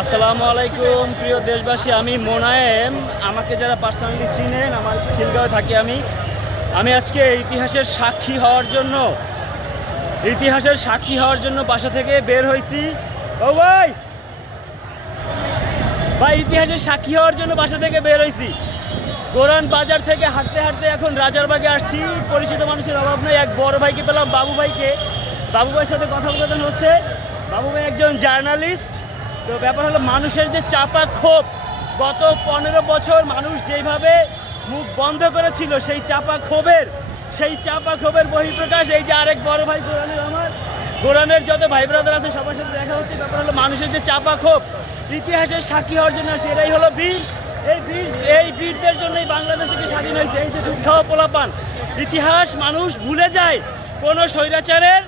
আসসালামু আলাইকুম প্রিয় দেশবাসী, আমি মোনায়েম। আমাকে যারা পার্সোনালি চিনেন, আমার খিলগাঁওয়ে থাকি আমি আজকে ইতিহাসের সাক্ষী হওয়ার জন্য বাসা থেকে বের হয়েছি। ও ভাই, ইতিহাসের সাক্ষী হওয়ার জন্য বাসা থেকে বের হয়েছি। গোরান বাজার থেকে হাঁটতে হাঁটতে এখন রাজারবাগে আসছি। পরিচিত মানুষের অভাব নেই। এক বড় ভাইকে পেলাম, বাবু ভাইয়ের সাথে কথোপকথন হচ্ছে। বাবু ভাই একজন জার্নালিস্ট। তো ব্যাপার হলো, মানুষের যে চাপা ক্ষোভ, গত 15 বছর মানুষ যেইভাবে মুখ বন্ধ করেছিল, সেই চাপা ক্ষোভের বহিঃপ্রকাশ। এই যে আরেক বড় ভাই গোরানের যত ভাই ব্রাদার আছে সবার সাথে দেখা হচ্ছে। ব্যাপার হলো, মানুষের যে চাপা ক্ষোভ, ইতিহাসের সাক্ষী হওয়ার জন্য আছে। এরাই হলো বীর। এই বীরদের জন্যই বাংলাদেশ থেকে স্বাধীন হয়েছে। এই যে দুধ খাওয়া পোলাপান, ইতিহাস মানুষ ভুলে যায়। কোনো স্বৈরাচারের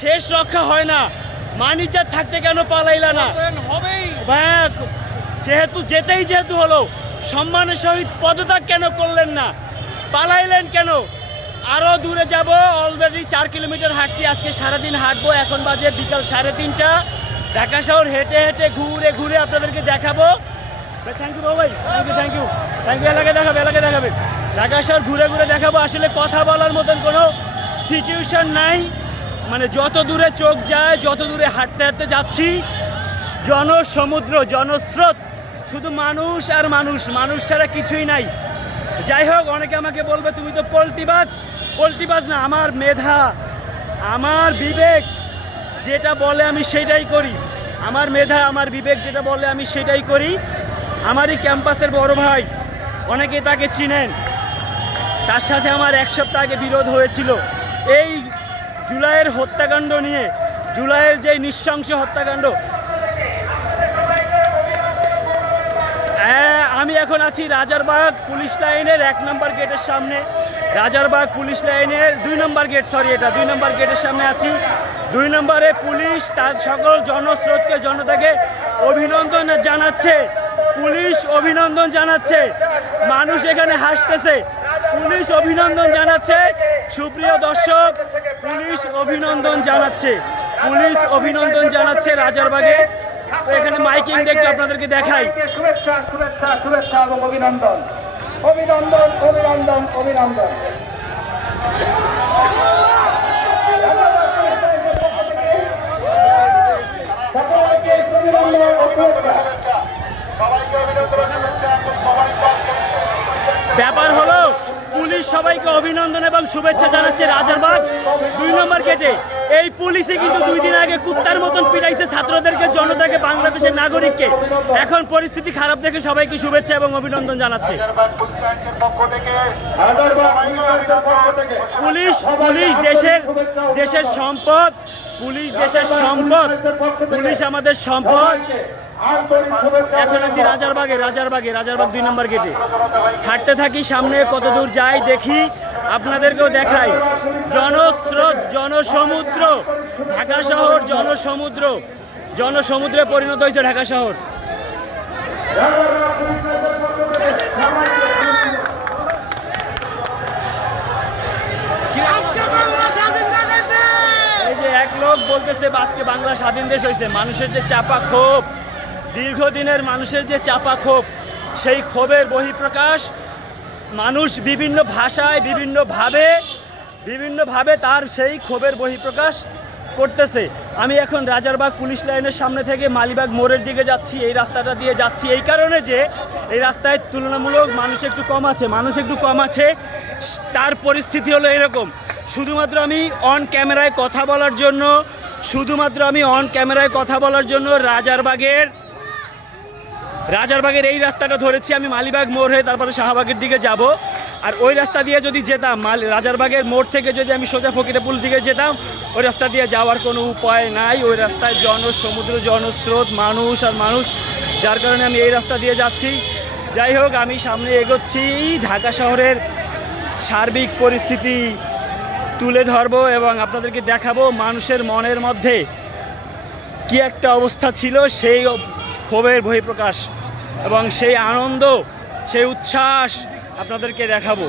শেষ রক্ষা হয় না। মানিজ্জাত থাকতে কেন পালাইলা না? যেহেতু হলো, সম্মানের সহিত পদত্যাগ কেন করলেন না? পালাইলেন কেন? আরও দূরে যাব। অলরেডি 4 কিলোমিটার হাঁটছি। আজকে সারাদিন হাঁটবো। এখন বাজে বিকাল 3:30। ঢাকা শহর হেঁটে হেঁটে ঘুরে আপনাদেরকে দেখাবো। থ্যাংক ইউ ভাই, থ্যাংক ইউ। এলাকা দেখাবে। ঢাকা শহর ঘুরে দেখাবো। আসলে কথা বলার মতন কোনো সিচুয়েশন নাই। মানে যত দূরে চোখ যায়, যত দূরে হাঁটতে যাচ্ছি, জনসমুদ্র, জনস্রোত, শুধু মানুষ আর মানুষ ছাড়া কিছুই নাই। যাই হোক, অনেকে আমাকে বলবে তুমি তো পল্টিবাজ না। আমার মেধা, আমার বিবেক যেটা বলে আমি সেটাই করি। আমার মেধা, আমার বিবেক যেটা বলে আমি সেটাই করি। আমারই ক্যাম্পাসের বড় ভাই, অনেকে তাকে চিনেন। তার সাথে আমার 1 সপ্তাহ আগে বিরোধ হয়েছিল এই জুলাইয়ের হত্যাকাণ্ড নিয়ে, জুলাইয়ের যে নৃশংস হত্যাকাণ্ড। আমি এখন আছি রাজারবাগ পুলিশ লাইনের 1 নম্বর গেটের সামনে। রাজারবাগ পুলিশ লাইনের 2 নম্বর গেট, এটা 2 নম্বর গেটের সামনে আছি। 2 নম্বরে পুলিশ তার সকল জনস্রোতকে, জনতাকে অভিনন্দন জানাচ্ছে। পুলিশ অভিনন্দন জানাচ্ছে। মানুষ এখানে হাসতেছে। পুলিশ অভিনন্দন জানাচ্ছে। সুপ্রিয় দর্শক, পুলিশ অভিনন্দন জানাচ্ছে রাজারবাগে। তো এখানে মাইকিং দেখতে আপনাদেরকে দেখাই। শুভেচ্ছা এবং অভিনন্দন। ব্যাপার হলো, পুলিশ সবাইকে অভিনন্দন এবং শুভেচ্ছা জানাচ্ছে রাজারবাগ 2 নম্বর গেটে। এই পুলিশে কিন্তু 2 দিন আগে কুত্তার মতন পিটাইছে ছাত্রদেরকে, জনতাকে, বাংলাদেশের নাগরিককে। এখন পরিস্থিতি খারাপ দেখে সবাইকে শুভেচ্ছা এবং অভিনন্দন জানাচ্ছে। পুলিশ দেশের সম্পদ। পুলিশ আমাদের সম্পদ। এখন আছি রাজারবাগ 2 নম্বর গেটে। হাঁটতে থাকি, সামনে কত দূর যাই দেখি, আপনাদেরকেও দেখাই। জনস্রোত, জনসমুদ্র, ঢাকা শহর জনসমুদ্রে পরিণত হয়েছে ঢাকা শহর। এই যে এক লোক বলতেছে আজকে বাংলা স্বাধীন দেশ হয়েছে। মানুষের যে চাপা ক্ষোভ, দীর্ঘদিনের মানুষের যে চাপা ক্ষোভ, সেই ক্ষোভের বহিঃপ্রকাশ মানুষ বিভিন্ন ভাষায়, বিভিন্নভাবে তার সেই ক্ষোভের বহিঃপ্রকাশ করতেছে। আমি এখন রাজারবাগ পুলিশ লাইনের সামনে থেকে মালিবাগ মোড়ের দিকে যাচ্ছি। এই রাস্তাটা দিয়ে যাচ্ছি এই কারণে যে এই রাস্তায় তুলনামূলক মানুষ একটু কম আছে। তার পরিস্থিতি হলো এরকম। শুধুমাত্র আমি অন ক্যামেরায় কথা বলার জন্য রাজারবাগের এই রাস্তাটা ধরেছি। আমি মালিবাগ মোড় হয়ে তারপরে শাহবাগের দিকে যাব। আর ওই রাস্তা দিয়ে যদি যেতাম, রাজারবাগের মোড় থেকে যদি আমি সোজা ফকিরাপুল দিকে যেতাম, ওই রাস্তা দিয়ে যাওয়ার কোনো উপায় নাই। ওই রাস্তায় জনসমুদ্র, জনস্রোত, মানুষ আর মানুষ, যার কারণে আমি এই রাস্তা দিয়ে যাচ্ছি। যাই হোক, আমি সামনে এগোচ্ছি। ঢাকা শহরের সার্বিক পরিস্থিতি তুলে ধরবো এবং আপনাদেরকে দেখাবো মানুষের মনের মধ্যে কি একটা অবস্থা ছিল, সেই ক্ষোভের বহিঃপ্রকাশ এবং সেই আনন্দ, সেই উচ্ছ্বাস আপনাদেরকে দেখাবো।